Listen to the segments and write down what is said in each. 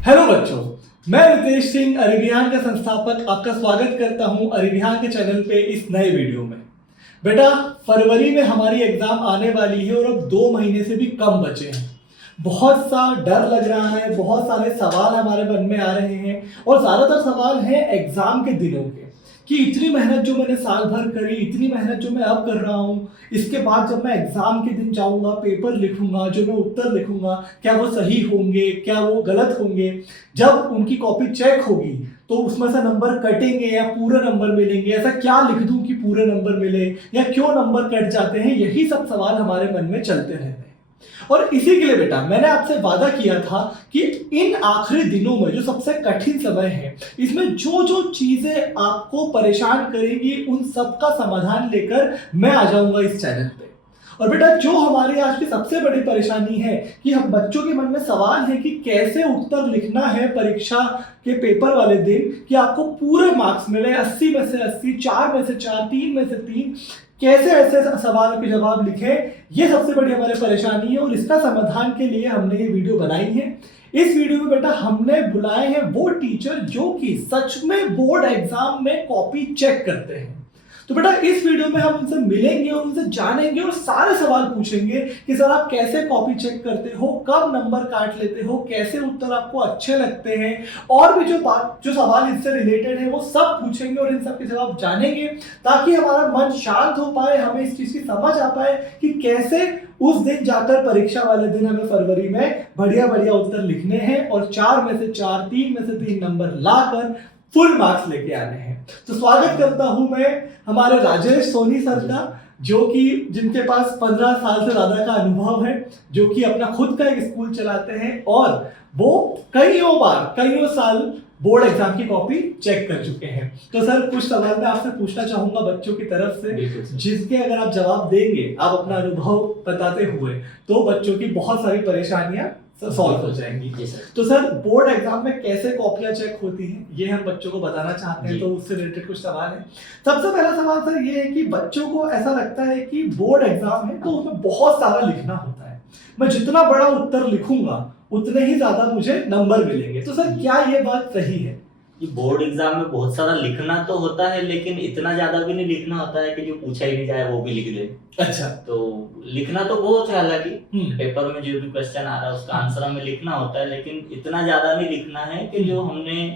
Hello बच्चों, मैं रितेश सिंह अरिविहान का संस्थापक आपका स्वागत करता हूं अरिविहान के चैनल पे इस नए वीडियो में। बेटा, फरवरी में हमारी एग्जाम आने वाली है और अब 2 महीने से भी कम बचे हैं। बहुत सा डर लग रहा है, बहुत सारे सवाल हमारे मन में आ रहे हैं और ज़्यादातर सवाल हैं एग्जाम के दिनों के कि इतनी मेहनत जो मैंने साल भर करी, इतनी मेहनत जो मैं अब कर रहा हूँ, इसके बाद जब मैं एग्जाम के दिन जाऊँगा, पेपर लिखूंगा, जो मैं उत्तर लिखूंगा, क्या वो सही होंगे, क्या वो गलत होंगे। जब उनकी कॉपी चेक होगी तो उसमें से नंबर कटेंगे या पूरे नंबर मिलेंगे, ऐसा क्या लिख दूं कि पूरे नंबर मिले या क्यों नंबर कट जाते हैं, यही सब सवाल हमारे मन में चलते रहते हैं। और इसी के लिए बेटा मैंने आपसे वादा किया था कि इन आखिरी दिनों में जो सबसे कठिन समय है, इसमें जो जो चीजें आपको परेशान करेंगी उन सब का समाधान लेकर मैं आ जाऊंगा इस चैनल पे। और बेटा, जो हमारी आज की सबसे बड़ी परेशानी है कि हम बच्चों के मन में सवाल है कि कैसे उत्तर लिखना है परीक्षा के पेपर वाले दिन कि आपको पूरे मार्क्स मिले, 80 में से 80, 4 में से 4, 3 में से 3, कैसे ऐसे सवाल के जवाब लिखे। ये सबसे बड़ी हमारी परेशानी है और इसका समाधान के लिए हमने ये वीडियो बनाई है। इस वीडियो में बेटा हमने बुलाए हैं वो टीचर जो कि सच में बोर्ड एग्जाम में कॉपी चेक करते हैं। तो बेटा इस वीडियो में हम उनसे मिलेंगे और उनसे जानेंगे और सारे सवाल पूछेंगे कि सर आप कैसे कॉपी चेक करते हो, कब नंबर काट लेते हो, कैसे उत्तर आपको अच्छे लगते हैं, और भी जो सवाल इससे रिलेटेड है वो सब पूछेंगे और इन सब के जवाब जानेंगे ताकि हमारा मन शांत हो पाए, हमें इस चीज की समझ आ पाए कि कैसे उस दिन जाकर परीक्षा वाले दिन हमें फरवरी में बढ़िया बढ़िया उत्तर लिखने हैं और 4 में से 4, 3 में से 3 नंबर लाकर फुल मार्क्स लेके आने हैं। तो स्वागत करता हूं मैं हमारे राजेश सोनी सर का, जो कि जिनके पास 15 साल से ज्यादा का अनुभव है, जो कि अपना खुद का एक स्कूल चलाते हैं और वो कईयों साल बोर्ड एग्जाम की कॉपी चेक कर चुके हैं। तो सर कुछ सवाल मैं आपसे पूछना चाहूंगा बच्चों की तरफ से, जिसके अगर आप जवाब देंगे, आप अपना अनुभव बताते हुए, तो बच्चों की बहुत सारी परेशानियां सॉल्व हो जाएंगी। तो सर बोर्ड एग्जाम में कैसे कॉपियां चेक होती हैं ये हम बच्चों को बताना चाहते हैं, तो उससे रिलेटेड कुछ सवाल है। सबसे पहला सवाल सर ये है कि बच्चों को ऐसा लगता है कि बोर्ड एग्जाम है तो उसमें बहुत सारा लिखना होता है, मैं जितना बड़ा उत्तर लिखूंगा उतने ही ज्यादा मुझे नंबर मिलेंगे। तो सर क्या ये बात सही है? बोर्ड एग्जाम में बहुत सारा लिखना तो होता है, लेकिन इतना ज्यादा भी नहीं लिखना होता है कि जो पूछा ही नहीं जाए वो भी लिख दे। अच्छा, तो लिखना तो बहुत है, हालांकि पेपर में जो भी क्वेश्चन आ रहा है उसका आंसर हमें लिखना होता है, लेकिन इतना ज्यादा नहीं लिखना है कि जो हमने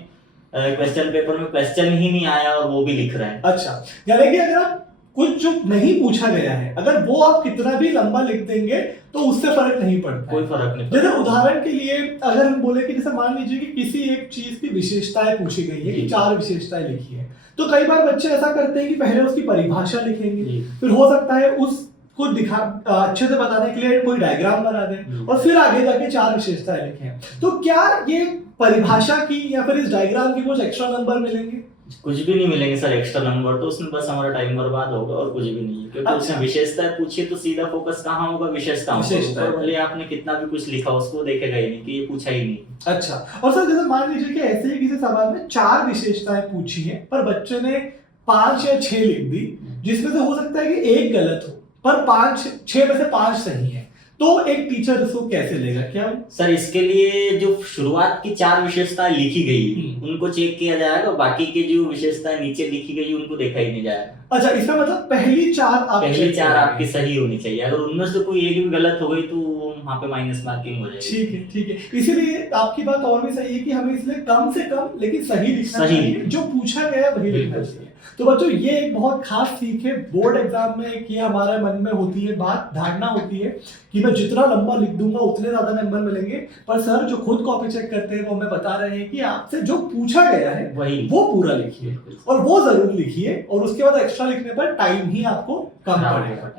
क्वेश्चन पेपर में क्वेश्चन ही नहीं आया और वो भी लिख रहे हैं। अच्छा, यानी कि अगर आप कुछ जो नहीं पूछा गया है, अगर वो आप कितना भी लंबा लिख देंगे तो उससे फर्क नहीं पड़ता, कोई फर्क नहीं। जैसे उदाहरण के लिए अगर हम बोले कि जैसे मान लीजिए कि किसी एक चीज की विशेषताएं पूछी गई है कि 4 विशेषताएं लिखी है, तो कई बार बच्चे ऐसा करते हैं कि पहले उसकी परिभाषा लिखेंगे, फिर हो सकता है उसको अच्छे से बताने के लिए कोई डायग्राम बना दें और फिर आगे जाके 4 विशेषताएं लिखें। तो क्या ये परिभाषा की या फिर इस डायग्राम की कुछ एक्स्ट्रा नंबर मिलेंगे? कुछ भी नहीं मिलेंगे सर एक्स्ट्रा नंबर, तो उसमें बस हमारा टाइम बर्बाद होगा और कुछ भी नहीं है, क्योंकि उसमें विशेषताएं पूछिए तो सीधा फोकस कहाँ होगा, विशेषताओं पर। भले आपने कितना भी कुछ लिखा उसको देखेगा ही नहीं कि ये पूछा ही नहीं। अच्छा, और सर जैसे मान लीजिए कि ऐसे ही किसी सवाल में 4 विशेषताएं पूछी है पर बच्चे ने 5 या 6 लिख दी, जिसमें से हो सकता है कि एक गलत हो पर 6 में से 5 सही है, तो एक टीचर इसको कैसे लेगा? क्या सर इसके लिए जो शुरुआत की 4 विशेषताएं लिखी गई उनको चेक किया जाएगा, बाकी की जो विशेषताएं नीचे लिखी गई उनको देखा ही नहीं जाएगा। अच्छा, इसका मतलब पहली 4 आपकी सही होनी चाहिए, अगर उनमें से कोई एक भी गलत हो गई तो वहाँ पे माइनस मार्किंग हो जाएगी। ठीक है। इसीलिए आपकी बात और भी सही है कि हमें इसलिए कम से कम लेकिन सही लिखना चाहिए, जो पूछा गया वही लिखना चाहिए। तो बच्चों ये एक बहुत खास सीख है बोर्ड एग्जाम में कि हमारे मन में होती है बात, धारणा होती है कि मैं जितना लंबा लिख दूंगा उतने ज्यादा नंबर मिलेंगे, पर सर जो खुद कॉपी चेक करते हैं वो हमें बता रहे हैं कि आपसे जो पूछा गया है वो पूरा लिखिए और वो जरूर लिखिए, और उसके बाद एक्स्ट्रा लिखने पर टाइम ही आपको कम पड़ेगा।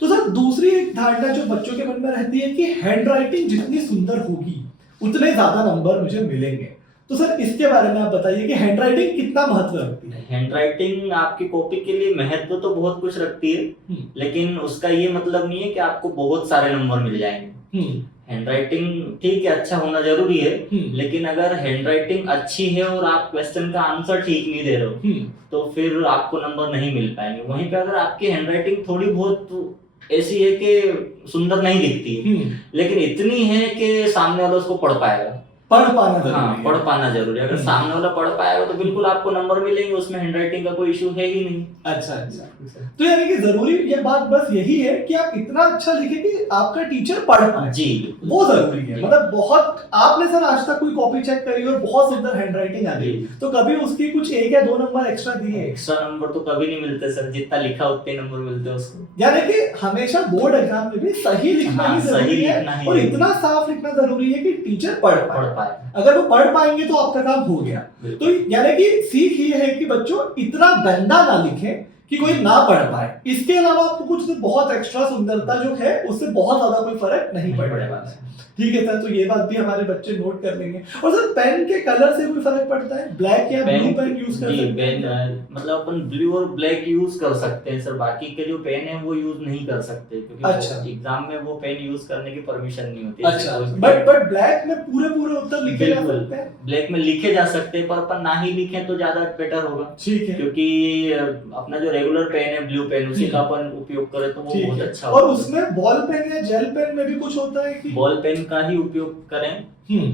तो सर दूसरी एक धारणा जो बच्चों के मन में रहती है कि हैंडराइटिंग जितनी सुंदर होगी उतने ज्यादा नंबर मुझे मिलेंगे। तो सर इसके बारे में आप बताइए कि हैंडराइटिंग कितना महत्व रखती है? हैंडराइटिंग आपकी कॉपी के लिए महत्व तो बहुत कुछ रखती है, लेकिन उसका ये मतलब नहीं है कि आपको बहुत सारे नंबर मिल जाएंगे। हैंडराइटिंग ठीक है, अच्छा होना जरूरी है, लेकिन अगर हैंडराइटिंग अच्छी है और आप क्वेश्चन का आंसर ठीक नहीं दे रहे हो तो फिर आपको नंबर नहीं मिल पाएंगे। वहीं पे अगर आपकी हैंडराइटिंग थोड़ी बहुत ऐसी है कि सुंदर नहीं दिखती है, लेकिन इतनी है कि सामने वाला उसको पढ़ पाएगा, पढ़ पाना जरूरी हाँ, है। पढ़ पाना जरूरी है। अगर सामने वाला पढ़ पाएगा तो बिल्कुल आपको नंबर मिलेंगे, उसमें हैंडराइटिंग का कोई इशू है ही नहीं। अच्छा अच्छा। तो यानी कि जरूरी ये बात बस यही है कि आप इतना अच्छा लिखें कि आपका टीचर पढ़ पाए। जी, वो जरूरी है। मतलब बहुत आपने सर आज तक कोई कॉपी चेक करी और बहुत सुंदर हैंडराइटिंग आ गई, तो कभी उसकी कुछ 1 या 2 नंबर एक्स्ट्रा दिए? एक्स्ट्रा नंबर तो कभी नहीं मिलते सर, जितना लिखा उतने नंबर मिलते हैं उसको। यानी कि हमेशा बोर्ड एग्जाम में भी सही लिखना ही जरूरी है और इतना साफ लिखना जरूरी है कि टीचर पढ़ पाए। अगर वो पढ़ पाएंगे तो आपका काम हो गया। तो यानी कि सीख ये है कि बच्चों इतना गंदा ना लिखें कि कोई ना पढ़ पाए। इसके अलावा आपको कुछ बहुत एक्स्ट्रा सुंदरता जो है उससे बहुत ज्यादा कोई फर्क नहीं पड़ने वाला है। ठीक है सर, तो ये बात भी हमारे बच्चे नोट कर लेंगे। और सर पेन के कलर से कोई फर्क पड़ता है? ब्लैक या ब्लू पेन यूज कर सकते हैं? मतलब अपन ब्लू और ब्लैक यूज कर सकते हैं सर, बाकी के जो पेन है वो यूज नहीं कर सकते क्योंकि अच्छा, एग्जाम में वो पेन यूज करने की परमिशन नहीं होती। अच्छा, बट ब्लैक में पूरे उत्तर लिखे जा सकते हैं? ब्लैक में लिखे जा सकते हैं, पर अपन ना ही लिखें तो ज्यादा बेटर होगा। ठीक है, क्योंकि अपना जो रेगुलर पेन है ब्लू पेन, उसी का अपन उपयोग करें तो वो बहुत अच्छा होगा। और उसमें बॉल पेन या जेल पेन में भी कुछ होता है कि? बॉल पेन का ही उपयोग करें,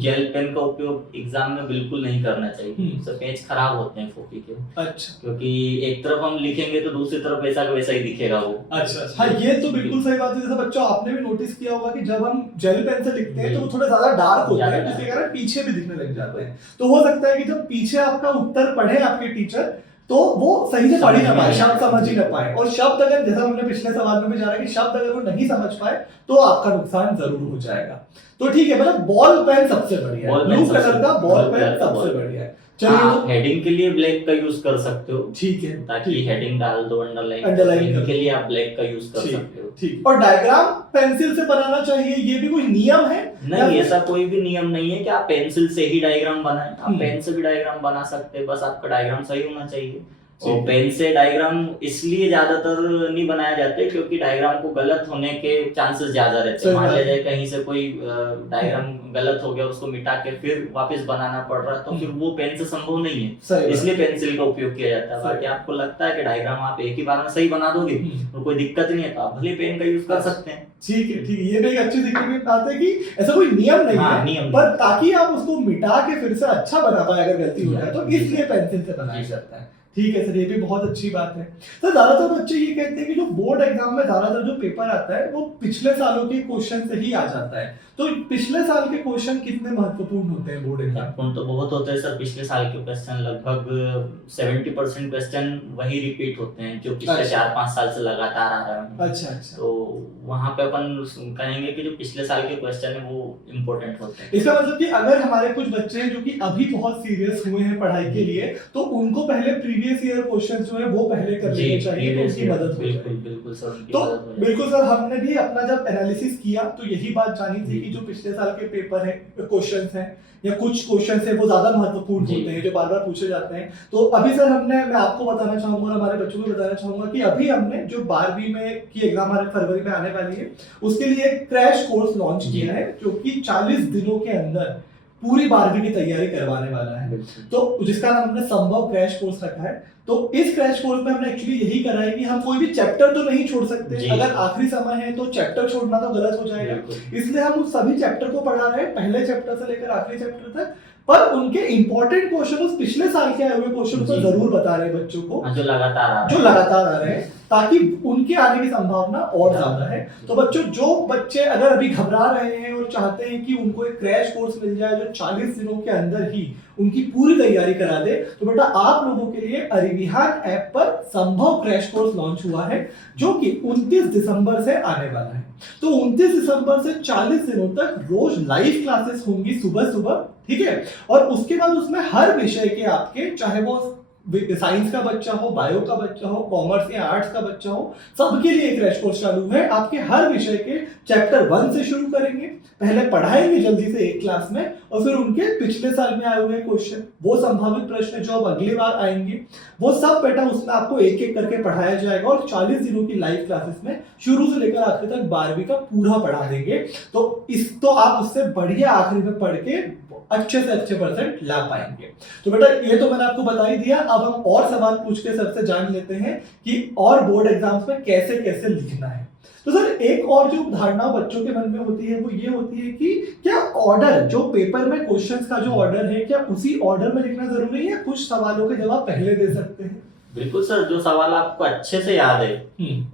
जेल पेन का उपयोग एग्जाम में बिल्कुल नहीं करना चाहिए। उससे पेज खराब होते हैं कॉपी के। अच्छा, क्योंकि एक तरफ हम लिखेंगे तो दूसरी तरफ वैसा का वैसा ही दिखेगा वो। अच्छा, हाँ, ये तो बिल्कुल सही बात है। जैसे बच्चों आपने भी नोटिस किया होगा कि जब हम जेल पेन से लिखते हैं तो वो थोड़े ज्यादा डार्क होते हैं, जिसके कारण पीछे भी दिखने लग जाते हैं। तो हो सकता है कि जब पीछे आपका उत्तर पढ़े आपके टीचर तो वो सही से पढ़ ही ना पाए, शब्द समझ ही ना पाए। और शब्द अगर, जैसा हमने पिछले सवाल में भी जाना कि शब्द अगर वो नहीं समझ पाए तो आपका नुकसान जरूर हो जाएगा। तो ठीक है, मतलब बॉल पेन सबसे बढ़िया है, ब्लू कलर का बॉल पेन सबसे बढ़िया है। चलिए, तो हेडिंग के लिए ब्लैक का यूज कर सकते हो। ठीक है, ताकि हेडिंग डाल दो, अंडरलाइन के लिए आप ब्लैक का यूज कर सकते हो। ठीक। और डायग्राम पेंसिल से बनाना चाहिए, ये भी कोई नियम है? नहीं, ऐसा कोई भी नियम नहीं है कि आप पेंसिल से ही डायग्राम बनाएं। आप पेन से भी डायग्राम बना सकते हैं, बस आपका डायग्राम सही होना चाहिए। और पेन से डायग्राम इसलिए ज्यादातर नहीं बनाया जाते क्योंकि डायग्राम को गलत होने के चांसेस ज्यादा रहते हैं। मान लीजिए कहीं से कोई डायग्राम गलत हो गया, उसको मिटा के फिर वापस बनाना पड़ रहा है, तो फिर वो पेन से संभव नहीं है, इसलिए पेंसिल का उपयोग किया जाता है। बाकी आपको लगता है कि डायग्राम आप एक ही बार में सही बना दोगे तो कोई दिक्कत नहीं है, तो आप भले पेन का यूज कर सकते हैं। ठीक है, ठीक है, ये भी एक अच्छी सीखने की बात है कि ऐसा कोई नियम नहीं है, नियम पर ताकि आप उसको मिटा के फिर से अच्छा बना पाए अगर गलती हो जाए तो, इसलिए पेंसिल से बनाया जाता है। ठीक है सर, ये भी बहुत अच्छी बात है। तो ज्यादातर बच्चे ये कहते हैं कि जो बोर्ड एग्जाम में ज्यादातर जो पेपर आता है वो पिछले सालों के क्वेश्चन से ही आ जाता है। तो पिछले साल के क्वेश्चन कितने महत्वपूर्ण होते हैं बोर्ड एग्जाम? तो बहुत होते हैं सर। पिछले साल के क्वेश्चन लगभग 70% क्वेश्चन वही रिपीट होते हैं जो पिछले 4-5 साल से लगातार आ रहे हैं। अच्छा अच्छा। तो वहाँ पे अपन कहेंगे कि जो पिछले साल के क्वेश्चन है वो इम्पोर्टेंट होते हैं। इसका मतलब कि अगर हमारे कुछ बच्चे हैं जो कि अभी बहुत सीरियस हुए हैं पढ़ाई के लिए, तो उनको पहले प्रीवियस ईयर क्वेश्चन जो है वो पहले कर लेने चाहिए, तो उसकी मदद हो जाए। बिल्कुल सर, तो बिल्कुल सर, हमने भी अपना जब एनालिसिस किया तो यही बात जानी थी कि जो पिछले साल के पेपर है, क्वेश्चंस हैं या कुछ क्वेश्चंस है वो ज्यादा महत्वपूर्ण होते हैं जो बार बार पूछे जाते हैं। तो अभी सर मैं आपको बताना चाहूंगा और हमारे बच्चों को बताना चाहूंगा कि अभी हमने जो 12वीं में की एग्जाम हमारे फरवरी में आने वाली है उसके लिए एक क्रैश कोर्स लॉन्च किया है जो कि 40 दिनों के अंदर पूरी 12वीं की तैयारी करवाने वाला है। तो जिसका नाम हमने संभव क्रैश कोर्स रखा है। तो इस क्रैश कोर्स में हमने एक्चुअली यही करा है कि हम कोई भी चैप्टर तो नहीं छोड़ सकते, अगर आखिरी समय है तो चैप्टर छोड़ना तो गलत हो जाएगा, इसलिए हम उस सभी चैप्टर को पढ़ा रहे हैं, पहले चैप्टर से लेकर आखिरी चैप्टर तक। पर उनके इंपॉर्टेंट क्वेश्चन उस पिछले साल के आए हुए क्वेश्चन को जरूर बता रहे हैं बच्चों को, जो लगातार आ रहे हैं, ताकि उनके आने की संभावना और ज्यादा है। तो बच्चों, जो बच्चे अगर अभी घबरा रहे हैं और चाहते हैं कि उनको एक क्रैश कोर्स मिल जाए जो 40 दिनों के अंदर ही उनकी पूरी तैयारी करा दे, तो बेटा आप लोगों के लिए अरिविहान ऐप पर संभव क्रैश कोर्स लॉन्च हुआ है जो कि 29 दिसंबर से आने वाला है। तो 29 दिसंबर से 40 दिनों तक रोज लाइव क्लासेस होंगी सुबह सुबह, ठीक है। और उसके बाद उसमें हर विषय के आपके, चाहे वो साइंस का बच्चा हो, बायो का बच्चा हो, कॉमर्स या आर्ट्स का बच्चा हो, सबके लिए क्रैश कोर्स चालू है। आपके हर विषय के चैप्टर 1 से शुरू करेंगे, पहले पढ़ाएंगे जल्दी से एक क्लास में, और फिर उनके पिछले साल में आए हुए क्वेश्चन, वो संभावित प्रश्न जो अब अगली बार आएंगे, वो सब बेटा उसमें आपको एक एक करके पढ़ाया जाएगा। और 40 दिनों की लाइव क्लासेस में शुरू से लेकर आखिर तक 12वीं का पूरा पढ़ा देंगे। तो आप उससे बढ़िया आखिरी में पढ़ के अच्छे से अच्छे परसेंट ला पाएंगे। तो बेटा ये तो मैंने आपको बता ही दिया, अब हम और सवाल पूछ के सर से जान लेते हैं कि और बोर्ड एग्जाम्स में कैसे कैसे लिखना है। तो सर एक और जो धारणा बच्चों के मन में होती है वो ये होती है कि क्या ऑर्डर जो पेपर में क्वेश्चंस का जो ऑर्डर है क्या उसी ऑर्डर में लिखना जरूरी है या कुछ सवालों के जवाब पहले दे सकते हैं? बिल्कुल सर, जो सवाल आपको अच्छे से याद है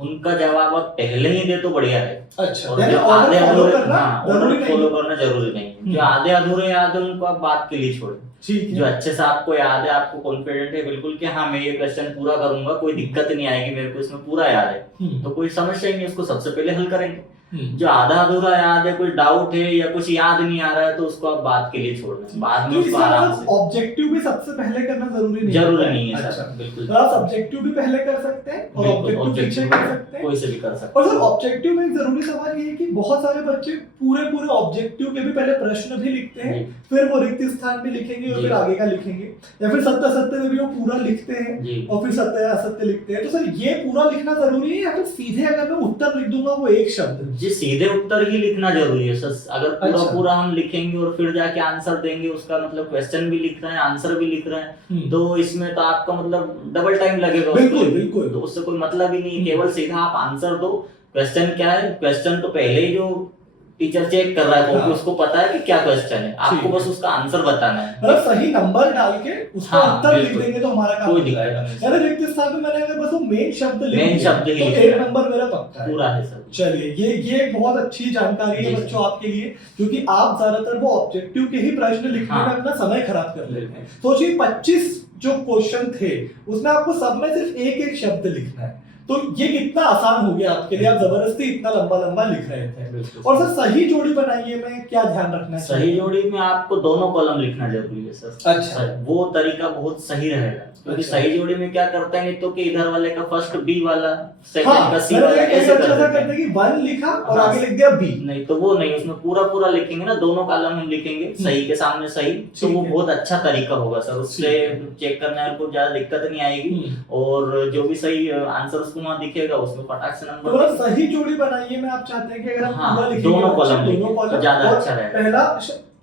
उनका जवाब आप पहले ही दे तो बढ़िया है। अच्छा, और यानी जो ऑर्डर आधे फॉलो अधूरे करना जरूरी नहीं फॉलो है। करना जरूरी नहीं है। जो आधे अधूरे याद है उनको आप बात के लिए छोड़ें। ठीक जो है। अच्छे से आपको याद है, आपको कॉन्फिडेंट है बिल्कुल कि हाँ मैं ये क्वेश्चन पूरा करूंगा, कोई दिक्कत नहीं आएगी, मेरे को इसमें पूरा याद है, तो कोई समस्या ही नहीं, उसको सबसे पहले हल करेंगे। जो आधा अधूरा याद है, कुछ डाउट है या कुछ याद नहीं आ रहा है, तो उसको आप बात के लिए छोड़ना, बाद में तो उसको आराम इसका से। ऑब्जेक्टिव भी सबसे पहले करना जरूरी नहीं जरूरी नहीं है अच्छा। सर, बिल्कुल। तो आप सब्जेक्टिव भी पहले कर सकते हैं और ऑब्जेक्टिव पीछे कर सकते हैं, कोई से भी कर सकते और सर ऑब्जेक्टिव में एक जरूरी सवाल ये है कि बहुत सारे बच्चे पूरे ऑब्जेक्टिव के भी पहले प्रश्न भी लिखते हैं, फिर वो रिक्त स्थान भी लिखेंगे और फिर आगे का लिखेंगे, या फिर सत्य सत्य में भी वो पूरा लिखते हैं और फिर सत्य असत्य लिखते हैं। तो सर ये पूरा लिखना जरूरी है या फिर सीधे अगर मैं उत्तर लिख दूंगा वो एक शब्द? जी, सीधे उत्तर ही लिखना जरूरी है सर। अगर पूरा अच्छा। पूरा हम लिखेंगे और फिर जाके आंसर देंगे, उसका मतलब क्वेश्चन भी लिख रहे हैं आंसर भी लिख रहे हैं, तो इसमें तो आपका मतलब डबल टाइम लगेगा। बिल्कुल बिल्कुल, तो उससे कोई मतलब ही नहीं है। केवल सीधा आप आंसर दो। क्वेश्चन क्या है, क्वेश्चन तो पहले ही जो टीचर चेक कर रहा है क्योंकि उसको पता है कि क्या क्वेश्चन है, आपको बस उसका आंसर बताना है। मतलब सही नंबर डाल के उसका उत्तर लिख देंगे तो हमारा काम कोई हो दिक्कत जाएगा। नहीं। यानी रिक्त स्थान में मैंने अगर बस वो मेन शब्द लिख मेन दिया, शब्द ही तो लिख एक दिया। नंबर मेरा पक्का है। पूरा है सर। चलिए ये बहुत अच्छी जानकारी है जी। बच्चों आपके लिए, क्योंकि आप ज्यादातर वो ऑब्जेक्टिव के ही प्रश्न लिखने में हाँ। अपना समय खराब कर लेते हैं। सोचिए 25 जो क्वेश्चन थे उसमें आपको सब में सिर्फ एक एक शब्द लिखना है, तो ये कितना आसान हो गया आपके लिए, आप जबरदस्ती इतना लंबा लंबा लिख रहे थे। और सर सही जोड़ी बनाइए में क्या ध्यान रखना है? सही जोड़ी में आपको दोनों कॉलम लिखना जरूरी है सर। अच्छा, वो तरीका बहुत सही रहेगा, क्योंकि अच्छा। सही जोड़ी में क्या करते हैं तो कि इधर वाले का फर्स्ट बी वाला, हाँ, सेकंड का सी मैंने वाला, देखा ऐसे ऐसा कर देते करते हैं। हैं कि 1 लिखा और हाँ। आगे लिख दिया बी। नहीं तो वो नहीं, उसमें पूरा पूरा लिखेंगे ना, दोनों कॉलम हम लिखेंगे सही के सामने सही, तो वो बहुत अच्छा तरीका होगा सर। उससे चेक करने को ज्यादा दिक्कत नहीं आएगी, और जो भी सही आंसर उसको वहाँ दिखेगा उसमें फटाक से नंबर। तो सही जोड़ी बनाइए में आप चाहते हैं कि अगर हम पूरा लिखेंगे दोनों कॉलम तो ज्यादा अच्छा रहेगा। पहला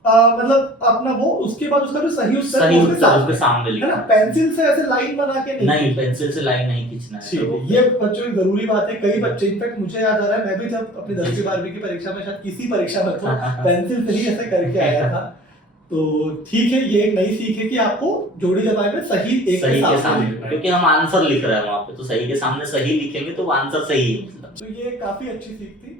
मतलब अपना वो, उसके बाद उसका जो सही उत्तर सही है उत्तर उसके सामने है लिखना ना, पेंसिल से ऐसे लाइन बना के नहीं, पेंसिल से लाइन नहीं खींचना है। ठीक है, ये बच्चों की जरूरी बात है। कई बच्चे, इनफैक्ट मुझे याद आ रहा है मैं भी जब अपनी 10वीं 12वीं की परीक्षा में, शायद किसी परीक्षा में तो पेंसिल से ही ऐसे करके आया था। तो ठीक है, ये एक नई सीख है कि आपको जोड़ी जमाए में सही एक सही के सामने सामने, लिखना है। क्योंकि हम आंसर लिख रहे हैं वहाँ पे, तो सही के सामने सही लिखेंगे तो वो आंसर सही है मतलब। तो ये काफी अच्छी सीख थी।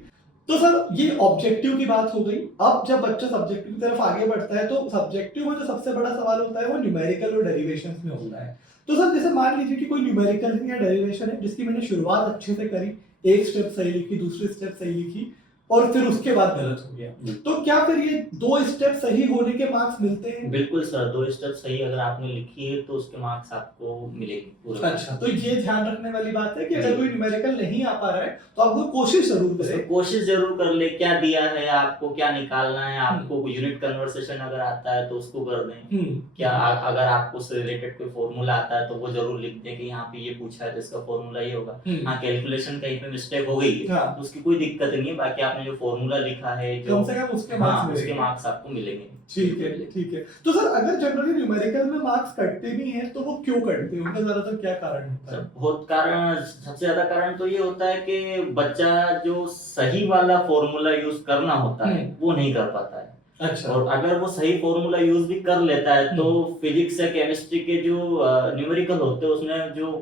तो सर ये ऑब्जेक्टिव की बात हो गई। अब जब बच्चा सब्जेक्टिव की तरफ आगे बढ़ता है तो सब्जेक्टिव में जो सबसे बड़ा सवाल होता है वो न्यूमेरिकल और डेरिवेशंस में होता है। तो सर जैसे मान लीजिए कि कोई न्यूमेरिकल है या डेरिवेशन है जिसकी मैंने शुरुआत अच्छे से करी, एक स्टेप सही लिखी, दूसरी स्टेप सही लिखी और फिर उसके बाद गलत हो गया, तो क्या फिर ये 2 स्टेप सही होने के मार्क्स मिलते हैं? बिल्कुल सर, 2 स्टेप सही अगर आपने लिखी है तो उसके मार्क्स आपको मिलेंगे पूरे। अच्छा, तो ये ध्यान रखने वाली बात है कि अगर कोई न्यूमेरिकल नहीं आ पा रहा है तो आप वो कोशिश जरूर करें। कोशिश जरूर कर ले, क्या दिया है आपको, क्या निकालना है आपको, यूनिट कन्वर्सेशन अगर आता है तो उसको कर दें। क्या अगर आपको उससे रिलेटेड कोई फॉर्मूला आता है तो वो जरूर लिख दें कि यहाँ पे ये पूछा है तो इसका फॉर्मूला ये होगा। हाँ, कैलकुलेशन कहीं पे मिस्टेक हो गई है तो उसकी कोई दिक्कत नहीं है, बाकी आपने जो फॉर्मूला लिखा है जो कम से कम उसके मार्क्स उसके मार्क्स आपको मिलेंगे। ठीक है, ठीक है। तो सर अगर जनरली न्यूमेरिकल में मार्क्स कटते भी हैं तो वो क्यों कटते हैं, उनका ज्यादातर क्या कारण होता है? बहुत कारण, सबसे ज्यादा कारण तो ये होता है कि बच्चा जो सही वाला फॉर्मूला यूज करना होता है वो नहीं कर पाता है। अच्छा। और अगर वो सही फॉर्मूला यूज भी कर लेता है तो फिजिक्स या केमिस्ट्री के जो न्यूमेरिकल होते हैं उसमें जो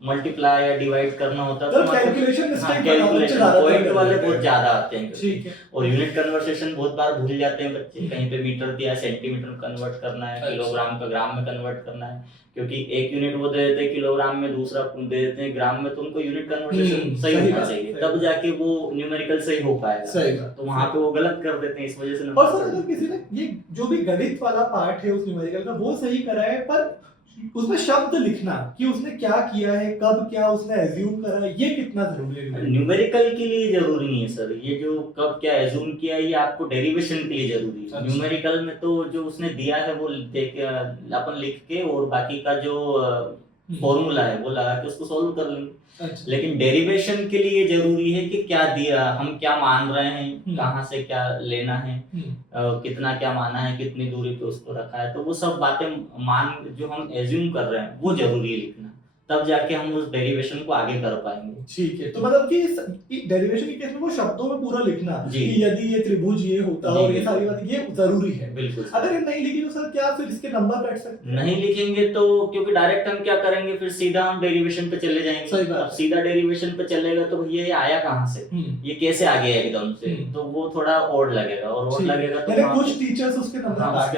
मल्टीप्लाई या डिवाइड करना होता है तो कैलकुलेशन मिस्टेक पॉइंट वाले बहुत ज्यादा आते हैं। ठीक है। और यूनिट कन्वर्सेशन बहुत बार भूल जाते हैं बच्चे, कहीं पे मीटर दिया सेंटीमीटर कन्वर्ट करना है, किलोग्राम का ग्राम में कन्वर्ट करना है, क्योंकि एक यूनिट वो दे देते हैं किलोग्राम में, दूसरा दे देते हैं ग्राम में, तो उनको यूनिट कन्वर्सेशन सही होना चाहिए तब जाके वो न्यूमेरिकल सही हो पाएगा। सही बात। तो वहाँ पे वो गलत कर देते हैं, इस वजह से। और सर अगर किसी ने ये जो भी गणित वाला पार्ट है उस न्यूमेरिकल का वो सही करा है पर उसमें शब्द लिखना कि उसने क्या किया है, कब क्या उसने एज्यूम करा है, ये कितना जरूरी है? न्यूमेरिकल के लिए जरूरी नहीं है सर, ये जो कब क्या एज्यूम किया है ये आपको डेरिवेशन के लिए जरूरी है। न्यूमेरिकल में तो जो उसने दिया है वो देख अपन लिख के और बाकी का जो फॉर्मूला है वो लगा के उसको सॉल्व कर लेंगे। अच्छा। लेकिन डेरिवेशन के लिए जरूरी है कि क्या दिया, हम क्या मान रहे हैं, कहाँ से क्या लेना है, कितना क्या माना है, कितनी दूरी पे उसको रखा है, तो वो सब बातें मान जो हम एज्यूम कर रहे हैं वो जरूरी है लिखना, तब जाके हम उस डेरिवेशन को आगे कर पाएंगे। ठीक है, तो मतलब कि डेरिवेशन के केस में वो शब्दों में पूरा लिखना कि यदि ये त्रिभुज ये होता और ये सारी बातें, ये जरूरी है। बिल्कुल। अगर ये नहीं लिखी तो सर क्या फिर इसके नंबर कट सकते हैं? नहीं लिखेंगे तो क्योंकि डायरेक्ट हम क्या करेंगे, फिर सीधा हम डेरिवेशन पे चले जाएंगे। अब सीधा डेरिवेशन पे चलेगा तो भैया ये आया कहाँ से, ये कैसे आ गया एकदम से, तो वो थोड़ा ऑड लगेगा, और ऑड लगेगा तो कुछ टीचर्स उसके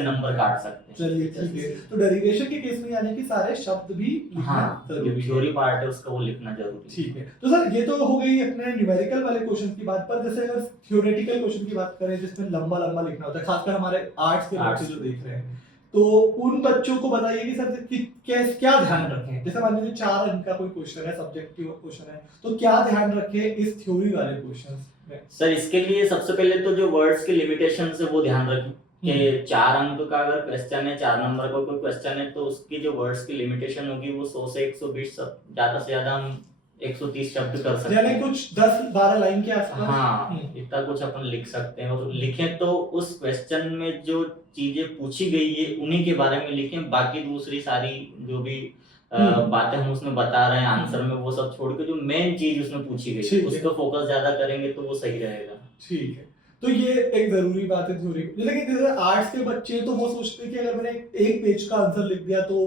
नंबर काट सकते हैं। चलिए ठीक है, तो डेरिवेशन के केस में यानी कि सारे शब्द भी लिखना जरूरी, थ्योरी पार्ट है उसका वो लिखना जरूरी। ठीक है, तो सर ये तो हो गई अपने न्यूमेरिकल वाले क्वेश्चन की बात, पर जैसे अगर थ्योरेटिकल क्वेश्चन की बात करें जिसमें लंबा लंबा लिखना होता है, खासकर हमारे आर्ट्स के बच्चे जो देख रहे हैं, तो उन बच्चों को बताइए कि सर क्या ध्यान रखें। जैसे मान लीजिए 4 अंक का कोई क्वेश्चन है, सब्जेक्टिव क्वेश्चन है, तो क्या ध्यान रखें इस थ्योरी वाले क्वेश्चन में? सर इसके लिए सबसे पहले तो जो वर्ड्स के लिमिटेशन है वो ध्यान रखें कि 4 अंक का अगर क्वेश्चन है, 4 नंबर का कोई क्वेश्चन है, तो उसकी जो वर्ड्स की लिमिटेशन होगी वो 100 से 120 ज्यादा से ज्यादा हम 130 शब्द कर सकते हैं, यानी कुछ 10-12 लाइन के आसपास। हाँ, इतना कुछ अपन लिख सकते हैं। और लिखें तो उस क्वेश्चन में जो चीजें पूछी गई है उन्हीं के बारे में लिखें, बाकी दूसरी सारी जो भी बातें हम उसमें बता रहे हैं आंसर में, वो सब छोड़ के जो मेन चीज उसमें पूछी गई है उस पर फोकस ज्यादा करेंगे तो वो सही रहेगा। ठीक है, तो ये एक जरूरी बात है थ्योरी। लेकिन जैसे आर्ट्स के बच्चे तो वो सोचते हैं कि अगर मैंने एक पेज का आंसर लिख दिया तो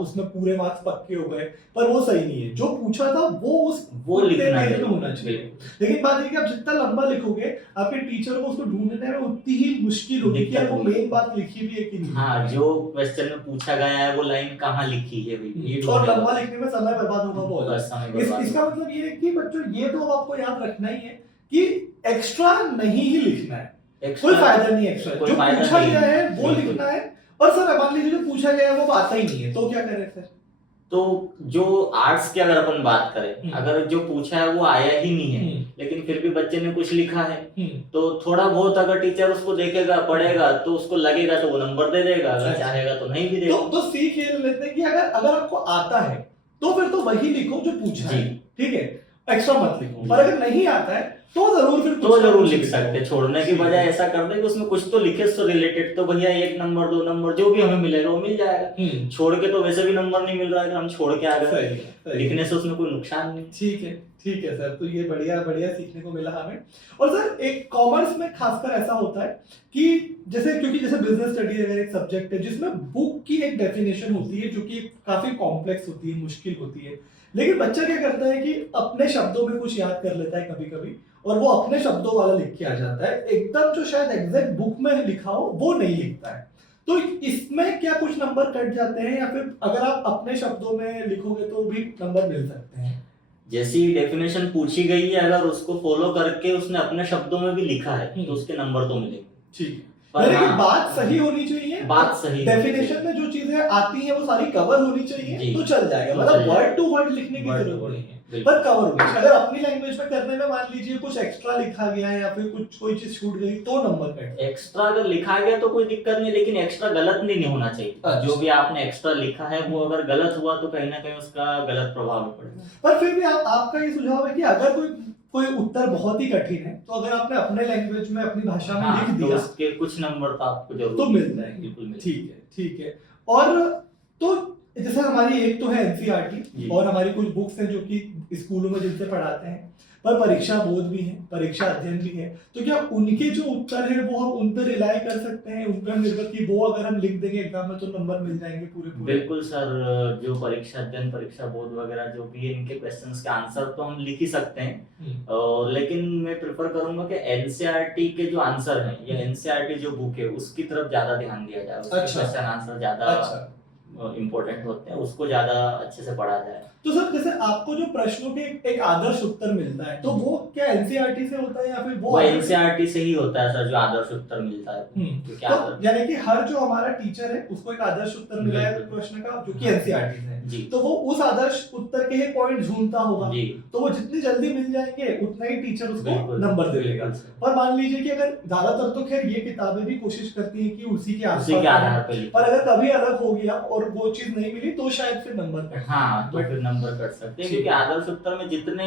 उसमें पूरे मार्क्स पक्के हो गए, पर वो सही नहीं है। जो पूछा था वो लिखना होना चाहिए। लेकिन बात ये कि आप जितना लंबा लिखोगे आपके टीचर को उसको ढूंढने में उतनी ही मुश्किल होगी कि वो मेन बात लिखी भी है कि नहीं। हाँ, जो क्वेश्चन में पूछा गया है वो लाइन कहाँ लिखी है भाई, और लंबा लिखने में समय बर्बाद होगा बहुत। इसका मतलब ये है कि बच्चों ये तो आपको याद रखना ही है कि एक्स्ट्रा नहीं ही लिखना है, कोई फायदा नहीं एक्स्ट्रा, जो पूछा गया है वो लिखना है। और सर मान लीजिए जो पूछा गया है वो आता ही नहीं है तो क्या करें सर? तो जो आर्ट्स की अगर अपन बात करें, अगर जो पूछा है वो आया ही नहीं है लेकिन फिर भी बच्चे ने कुछ लिखा है, तो थोड़ा बहुत अगर टीचर उसको देखेगा पढ़ेगा तो उसको लगेगा तो वो नंबर दे देगा, अगर चाहेगा तो नहीं भी देगा। तो सीख ये लेते हैं कि अगर आपको आता है तो फिर तो वही लिखो जो पूछा है, ठीक है, एक्स्ट्रा मत लिखो। पर अगर नहीं आता है तो जरूर लिख सकते, छोड़ने की बजाय ऐसा कर दे कि उसमें कुछ तो लिखे उससे रिलेटेड, तो भैया 1 नंबर 2 नंबर जो भी हमें मिलेगा वो मिल जाएगा। छोड़ के तो वैसे भी नंबर नहीं मिल रहा है, अगर हम छोड़ के आ गए लिखने से उसमें कोई नुकसान नहीं। ठीक है सर, तो ये बढ़िया सीखने को मिला हमें। और सर एक कॉमर्स में खासकर ऐसा होता है कि क्योंकि जैसे बिजनेस स्टडी अगर एक सब्जेक्ट है जिसमें बुक की एक डेफिनेशन होती है जो कि काफी कॉम्प्लेक्स होती है, मुश्किल होती है, लेकिन बच्चा क्या करता है कि अपने शब्दों में कुछ याद कर लेता है कभी कभी और वो अपने शब्दों वाला लिख के आ जाता है, एकदम जो शायद एग्जैक्ट बुक में लिखा हो वो नहीं लिखता है। तो इसमें क्या कुछ नंबर कट जाते हैं या फिर अगर आप अपने शब्दों में लिखोगे तो भी नंबर मिल सकते हैं? जैसी डेफिनेशन पूछी गई है अगर उसको फॉलो करके उसने अपने शब्दों में भी लिखा है तो उसके नंबर तो मिलेंगे। ठीक है, लेकिन बात सही होनी चाहिए, बात सही, डेफिनेशन में जो चीजें आती हैं वो सारी कवर होनी चाहिए तो चल जाएगा। मतलब वर्ड टू वर्ड लिखने की जरूरत नहीं है, पर कवर होनी चाहिए। अगर अपनी लैंग्वेज में करने में मान लीजिए कुछ एक्स्ट्रा लिखा गया है या फिर कोई चीज छूट गई तो नंबर कट। एक्स्ट्रा अगर लिखा गया तो कोई दिक्कत नहीं, लेकिन एक्स्ट्रा गलत नहीं होना चाहिए। जो भी आपने एक्स्ट्रा लिखा है वो अगर गलत हुआ तो कहीं ना कहीं उसका गलत प्रभाव पड़ेगा। पर फिर भी आपका ये सुझाव है कि अगर कोई उत्तर बहुत ही कठिन है तो अगर आपने अपने लैंग्वेज में अपनी भाषा में लिख दिया तो उसके कुछ नंबर तो आपको जरूर तो मिल जाएंगे। ठीक है। और तो जैसे हमारी एक तो है एनसीईआरटी और हमारी कुछ बुक्स हैं जो कि स्कूलों में जिनसे पढ़ाते हैं, पर परीक्षा बोध भी है, परीक्षा अध्ययन भी है, तो क्या उनके जो उत्तर है वो हम उन पर रिलाई कर सकते हैं, उन पर निर्भर कि वो अगर हम लिख देंगे एग्जाम में तो नंबर मिल जाएंगे पूरे? बिल्कुल सर, जो परीक्षा अध्ययन परीक्षा बोध वगैरह जो भी है इनके क्वेश्चंस के आंसर तो हम लिख ही सकते हैं, और लेकिन मैं प्रेफर करूंगा कि एनसीईआरटी के जो आंसर हैं या एनसीईआरटी जो बुक है उसकी तरफ ज्यादा ध्यान दिया जाए। उसके क्वेश्चन आंसर ज्यादा इम्पोर्टेंट होते हैं, उसको ज्यादा अच्छे से पढ़ा जाए। तो सर जैसे आपको जो प्रश्नों के एक आदर्श उत्तर मिलता है तो वो क्या एनसीईआरटी से होता है या फिर वो एनसीईआरटी से ही होता है सर जो आदर्श उत्तर मिलता है? तो यानी कि हर जो हमारा टीचर है उसको एक आदर्श उत्तर मिला है प्रश्न का जो कि एनसीईआरटी से है, तो वो उस आदर्श उत्तर के ही पॉइंट ढूंढता होगा, तो वो जितनी जल्दी मिल जाएंगे उतना ही टीचर उसको नंबर दे देगा। और मान लीजिए कि अगर ज्यादातर तो खैर ये किताबें भी कोशिश करती है कि उसी के आधार पर, अगर कभी अलग हो गया और और वो चीज नहीं मिली तो शायद फिर नंबर कट। हाँ, तो फिर नंबर कट सकते हैं, ठीक। क्योंकि आदर्श उत्तर में जितने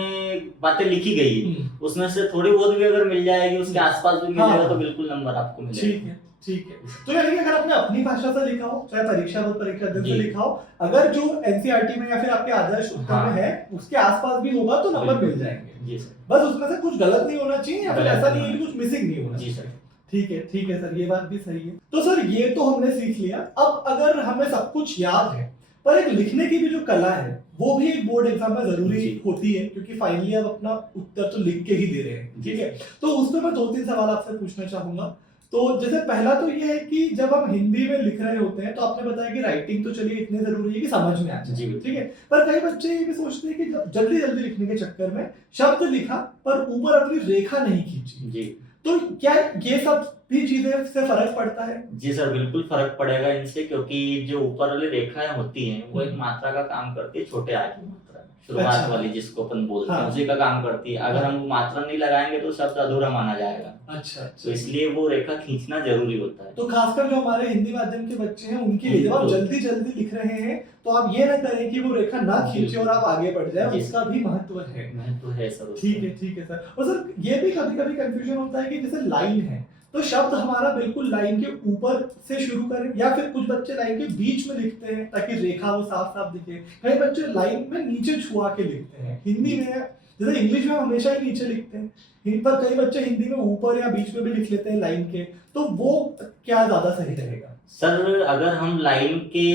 बातें लिखी गई उसमें से थोड़ी बहुत भी अगर मिल जाएगी, उसके आसपास भी मिल हाँ। जाएगा, तो बिल्कुल नंबर आपको मिलेगा। ठीक है, ठीक है। तो यानी कि अगर आपने अपनी भाषा से लिखा हो, चाहे परीक्षा हो, परीक्षा दिन से जी। लिखा हो, अगर जो एनसीईआरटी में या फिर आपके आदर्श उत्तर हाँ। में है उसके आसपास भी होगा तो नंबर मिल जाएंगे। जी सर। बस उसमें से कुछ गलत नहीं होना चाहिए या फिर गलत ऐसा नहीं नहीं है कि कुछ मिसिंग नहीं होना जी चाहिए। सर। ठीक है सर, ये बात भी सही है। तो सर ये तो हमने सीख लिया। अब अगर हमें सब कुछ याद है पर एक लिखने की भी जो कला है वो भी एक बोर्ड एग्जाम में जरूरी जी। होती है, क्योंकि फाइनली आप अपना उत्तर तो लिख के ही दे रहे हैं। ठीक है, तो उस पर मैं 2-3 सवाल आपसे पूछना चाहूंगा। तो जैसे पहला तो ये है कि जब हम हिंदी में लिख रहे होते हैं तो आपने बताया कि राइटिंग तो चलिए इतनी जरूरी है कि समझ में आ जाए, जी। ठीक है, पर कई बच्चे ये भी सोचते हैं कि जल्दी जल्दी लिखने के चक्कर में शब्द लिखा पर ऊपर अपनी रेखा नहीं खींची। जी। तो क्या ये सब भी चीजें से फर्क पड़ता है? जी सर, बिल्कुल फर्क पड़ेगा इनसे, क्योंकि जो ऊपर वाली रेखाएं होती हैं वो एक मात्रा का काम करती है, छोटे आ की मात्रा, शुरुआत अच्छा। वाली जिसको अपन बोलते हैं हाँ। उसी का काम करती है। अगर हम वो मात्रा नहीं लगाएंगे तो शब्द अधूरा माना जाएगा। अच्छा, तो इसलिए वो रेखा खींचना जरूरी होता है। तो खासकर जो हमारे हिंदी माध्यम के बच्चे हैं उनके लिए जब आप जल्दी जल्दी लिख रहे हैं तो आप ये ना करें कि वो रेखा ना खींचे और आप आगे बढ़ जाए, उसका भी महत्व है। महत्व है सर। ठीक है सर। और सर ये भी कभी कभी कंफ्यूजन होता है कि जैसे लाइन है तो शब्द हमारा बिल्कुल लाइन के ऊपर से शुरू करें, या फिर कुछ बच्चे लाइन के बीच में लिखते हैं ताकि रेखा वो साफ साफ दिखे। कई बच्चे लाइन में नीचे छुआ के लिखते हैं। हिंदी में जैसे इंग्लिश में हमेशा ही नीचे लिखते हैं, पर कई बच्चे हिंदी में ऊपर या बीच में भी लिख लेते हैं लाइन के, तो वो क्या ज्यादा सही रहेगा? सर अगर हम लाइन के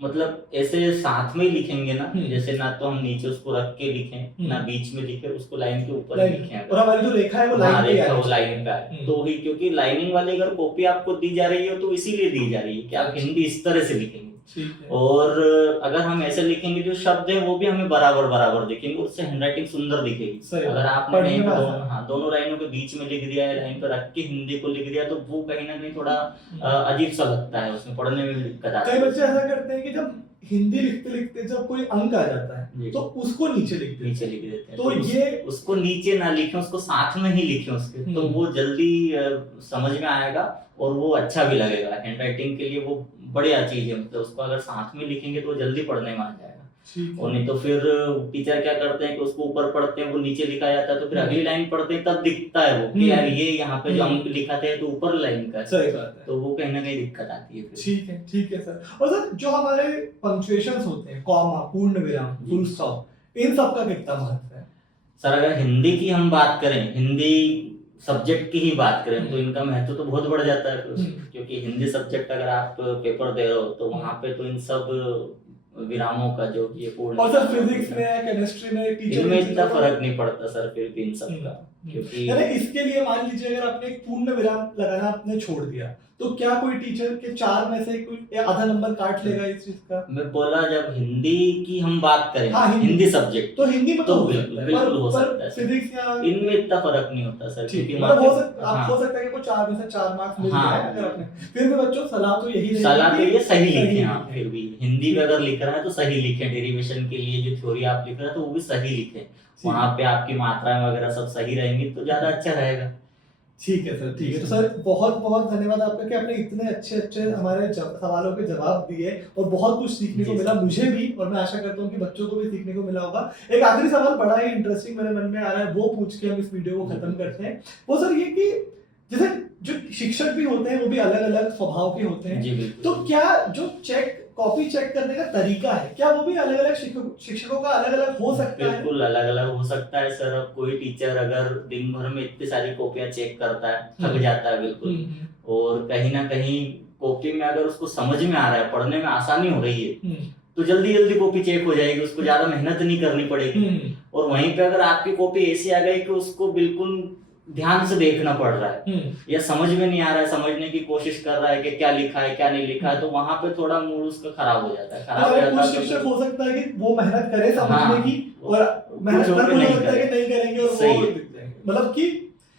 मतलब ऐसे साथ में ही लिखेंगे ना, जैसे ना तो हम नीचे उसको रख के लिखें ना बीच में लिखे, उसको लाइन के ऊपर लिखें, और हमारी जो रेखा है वो लाइन पे है, वो लाइन पे है, तो ही क्योंकि लाइनिंग वाली अगर कॉपी आपको दी जा रही है तो इसीलिए दी जा रही है कि आप हिंदी इस तरह से लिखेंगे। और अगर हम ऐसे लिखेंगे जो शब्द है वो भी हमें बराबर बराबर दिखेंगे, उससे हैंडराइटिंग सुंदर दिखेगी। अगर आपने कहीं दोनों लाइनों के बीच में लिख दिया है, लाइन पर रख के हिंदी को लिख दिया, तो वो कहीं ना कहीं थोड़ा अजीब सा लगता है, उसमें पढ़ने में भी दिक्कत आती है। कई बच्चे ऐसा करते हैं कि जब हिंदी लिखते लिखते जब कोई अंक आ जाता है तो उसको नीचे लिख देते हैं। तो ये उसको नीचे ना लिखें, उसको साथ में ही लिखें उसके, तो वो जल्दी समझ में आएगा और वो अच्छा भी लगेगा। हैंडराइटिंग के लिए वो बढ़िया चीज है, मतलब उसको अगर साथ में लिखेंगे तो जल्दी पढ़ने में आ जाएगा। और नहीं तो फिर टीचर क्या करते हैं कि उसको ऊपर पढ़ते हैं, वो नीचे लिखा जाता है, तो फिर अगली लाइन पढ़ते हैं तब दिखता है वो कि यार ये यहाँ पे जो अंक लिखा था तो ऊपर लाइन का, सही बात है, तो वो कहीं ना कहीं दिक्कत आती है। ठीक है सर। और सर जो हमारे पंक्चुएशंस होते हैं, कॉमा, पूर्ण विराम, फुल स्टॉप, इन सब का कितना महत्व है? सर अगर हिंदी की हम बात करें, हिंदी सब्जेक्ट की ही बात करें तो इनका महत्व तो बहुत बढ़ जाता है, क्योंकि हिंदी सब्जेक्ट अगर आप पेपर दे रहे हो तो वहाँ पे तो इन सब विरामों का जो ये पूर्ण, और सर फिजिक्स में, केमिस्ट्री में, टीचर में इतना फर्क नहीं पड़ता सर फिर भी इन सब का, क्योंकि इसके लिए मान लीजिए अगर आपने एक पूर्ण विराम लगाना आपने छोड़ दिया तो क्या कोई टीचर के 4 में से कोई आधा नंबर काट लेगा इस चीज का? मैं बोला जब हिंदी की हम बात करें, हिंदी सब्जेक्ट तो हिंदी में तो बिल्कुल हो सकता है, फिजिक्स या इनमें इतना फर्क नहीं होता सर, क्योंकि हो सकता है कि कोई 4 में से 4 मार्क्स मिल जाए अगर आपने, फिर भी बच्चों सलाह तो यही ये सही लिखें। फिर भी हिंदी में अगर लिख रहा है तो सही लिखें, डेरिवेशन के लिए जो थ्योरी आप लिख रहे हैं तो वो भी सही लिखें, वहाँ पे आपकी मात्रा वगैरह सब सही रहेंगी तो ज्यादा अच्छा रहेगा। ठीक है सर, ठीक है। तो सर बहुत बहुत धन्यवाद आपका कि आपने इतने अच्छे हमारे सवालों के जवाब दिए और बहुत कुछ सीखने को मिला मुझे भी, और मैं आशा करता हूँ कि बच्चों को भी सीखने को मिला होगा। एक आखिरी सवाल बड़ा ही इंटरेस्टिंग मेरे मन में आ रहा है, वो पूछ के हम इस वीडियो को खत्म करते हैं। वो सर ये कि जैसे जो शिक्षक भी होते हैं वो भी अलग अलग स्वभाव के होते हैं, तो क्या जो कॉपी चेक करने का तरीका है क्या वो भी अलग अलग शिक्षकों का अलग अलग हो सकता है? बिल्कुल अलग अलग हो सकता है सर। अब कोई टीचर अगर दिन भर में इतनी सारी कॉपियां चेक करता है, थक जाता है बिल्कुल, और कहीं ना कहीं कॉपी में अगर उसको समझ में आ रहा है, पढ़ने में आसानी हो रही है, तो जल्दी जल्दी कॉपी चेक हो जाएगी, उसको ज्यादा मेहनत नहीं करनी पड़ेगी। और वहीं पे अगर आपकी कॉपी ऐसी आ गई कि उसको बिल्कुल ध्यान से देखना पड़ रहा है या समझ में नहीं आ रहा है, समझने की कोशिश कर रहा है कि क्या लिखा है क्या नहीं लिखा है, तो वहां पे थोड़ा मूड उसका खराब हो जाता है। कुछ शिक्षक हो सकता है कि वो मेहनत करे समझने की और मेहनत नहीं करेंगे और वो मतलब कि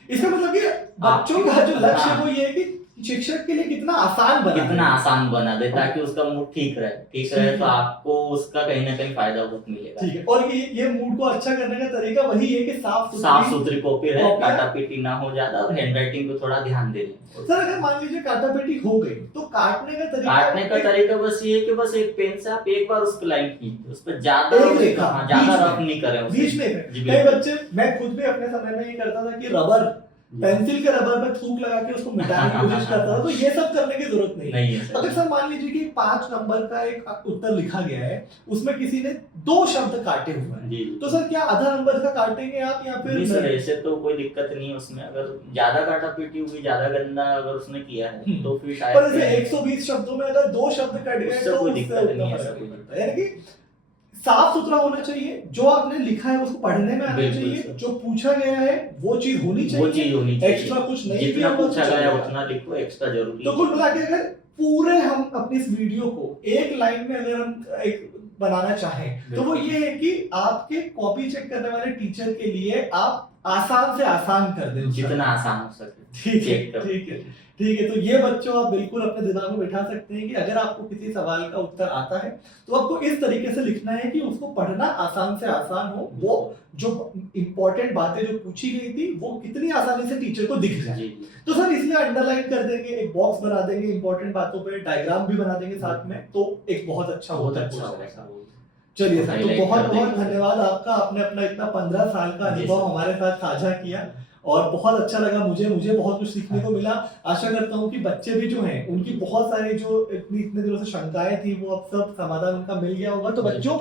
इसका मतलब कि बच्चों का जो लक्ष्य वो ये है कि शिक्षक के लिए कितना आसान बना कितना आसान बना दे, ताकि उसका मूड ठीक रहे तो आपको उसका कहीं ना कहीं फायदा बहुत मिलेगा। ठीक है, और ये मूड को अच्छा करने का तरीका वही है कि साफ सुथरी कॉपी रहे, काटा पीटी ना हो ज्यादा, और हैंडराइटिंग को थोड़ा ध्यान दे लें। सर अगर मान लीजिए काटा पीटी हो गई तो काटने का तरीका बस ये है कि बस एक पेन से आप एक बार उसको लाइन खींचिए, उस पर ज्यादा रफ नहीं करें बीच में। कई बच्चे, मैं खुद भी अपने समय में ये करता था कि रबर पेंसिल के रबर पे थूक लगा के उसको मिटाने की कोशिश करता था, तो ये सब करने की जरूरत नहीं है। अगर सर मान लीजिए कि 5 नंबर का एक उत्तर लिखा गया है, उसमें किसी ने 2 शब्द काटे हुए हैं, तो सर क्या आधा नंबर का काटेंगे आप या फिर नहीं? सर ऐसे तो कोई दिक्कत नहीं है उसमें, अगर ज्यादा काटा पीटी हुई, ज्यादा गंदा अगर उसने किया है तो फिर शायद, पर जैसे 120 शब्दों में अगर 2 शब्द कट गए तो कोई दिक्कत नहीं है। यानी कि साफ सुथरा होना चाहिए, जो आपने लिखा है उसको पढ़ने में आना चाहिए, जो पूछा गया है वो चीज होनी चाहिए, एक्स्ट्रा कुछ नहीं, जितना पूछा गया उतना लिखो, एक्स्ट्रा जरूरी। तो कुल मिला के अगर पूरे हम अपनी इस वीडियो को एक लाइन में अगर हम एक बनाना चाहें तो वो ये है कि आपके कॉपी चेक करने वाले टीचर के लिए आप आसान से आसान कर दें, जितना आसान हो सके। ठीक है, तो ये बच्चों आप बिल्कुल अपने दिमाग में बिठा सकते हैं कि अगर आपको किसी सवाल का उत्तर आता है तो आपको इस तरीके से लिखना है कि उसको पढ़ना आसान से आसान हो, वो जो इंपॉर्टेंट बातें जो पूछी गई थी वो कितनी आसानी से टीचर को दिख जाए। तो सर इसलिए अंडरलाइन कर देंगे, एक बॉक्स बना देंगे इंपॉर्टेंट बातों पे, डायग्राम भी बना देंगे साथ में, तो एक बहुत अच्छा होगा। चलिए सर, तो बहुत बहुत धन्यवाद आपका, आपने अपना इतना 15 साल का अनुभव हमारे साथ साझा किया और बहुत अच्छा लगा मुझे बहुत कुछ सीखने को मिला। आशा करता हूँ कि बच्चे भी जो हैं उनकी बहुत सारी जो इतने दिनों से शंकाएं थी वो अब सब समाधान उनका मिल गया होगा। तो बच्चों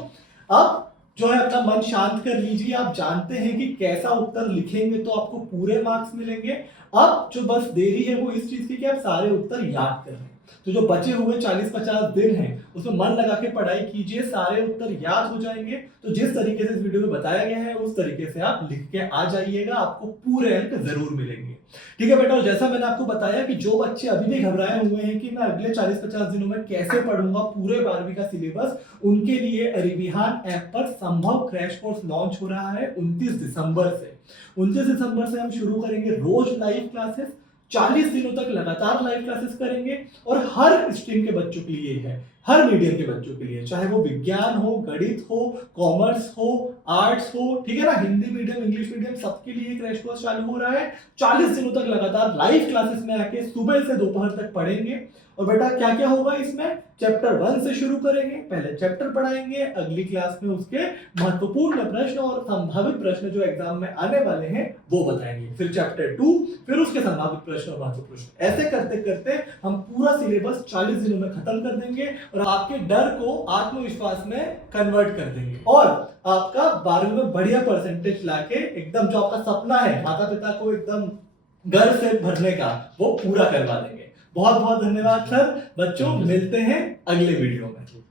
अब जो है अपना मन शांत कर लीजिए, आप जानते हैं कि कैसा उत्तर लिखेंगे तो आपको पूरे मार्क्स मिलेंगे। अब जो बस देरी है वो इस चीज की कि आप सारे उत्तर याद कर लें। तो जो बचे हुए 40-50 दिन हैं उसमें मन लगा के पढ़ाई कीजिए, सारे उत्तर याद हो जाएंगे। तो जिस तरीके से इस वीडियो में बताया गया है उस तरीके से आप लिख के आ जाइएगा, आपको पूरे अंक जरूर मिलेंगे। ठीक है बेटा, और जैसा मैंने आपको बताया कि जो बच्चे अभी भी घबराए हुए हैं कि मैं अगले 40-50 दिनों में कैसे पढ़ूंगा पूरे 12वीं का सिलेबस, उनके लिए अरिविहान ऐप पर संभव क्रैश कोर्स लॉन्च हो रहा है 29 दिसंबर से। 29 दिसंबर से हम शुरू करेंगे रोज लाइव क्लासेस, 40 दिनों तक लगातार लाइव क्लासेस करेंगे और हर स्ट्रीम के बच्चों के लिए है, हर मीडियम के बच्चों के लिए, चाहे वो विज्ञान हो, गणित हो, कॉमर्स हो, आर्ट्स हो, ठीक है ना, हिंदी मीडियम, इंग्लिश मीडियम, सबके लिए क्रैश कोर्स चालू हो रहा है। 40 दिनों तक लगातार लाइव क्लासेस में आके सुबह से दोपहर तक पढ़ेंगे। और बेटा क्या क्या होगा इसमें, चैप्टर 1 से शुरू करेंगे, पहले चैप्टर पढ़ाएंगे, अगली क्लास में उसके महत्वपूर्ण प्रश्न और संभावित प्रश्न जो एग्जाम में आने वाले हैं वो बताएंगे, फिर चैप्टर 2, फिर उसके संभावित प्रश्न और महत्वपूर्ण प्रश्न। ऐसे करते करते हम पूरा सिलेबस 40 दिनों में खत्म कर देंगे और आपके डर को आत्मविश्वास में कन्वर्ट कर देंगे और आपका 12वीं में बढ़िया परसेंटेज लाके एकदम जो आपका सपना है माता पिता को एकदम गर्व से भरने का वो पूरा करवा देंगे। बहुत बहुत धन्यवाद सर। बच्चों मिलते हैं अगले वीडियो में।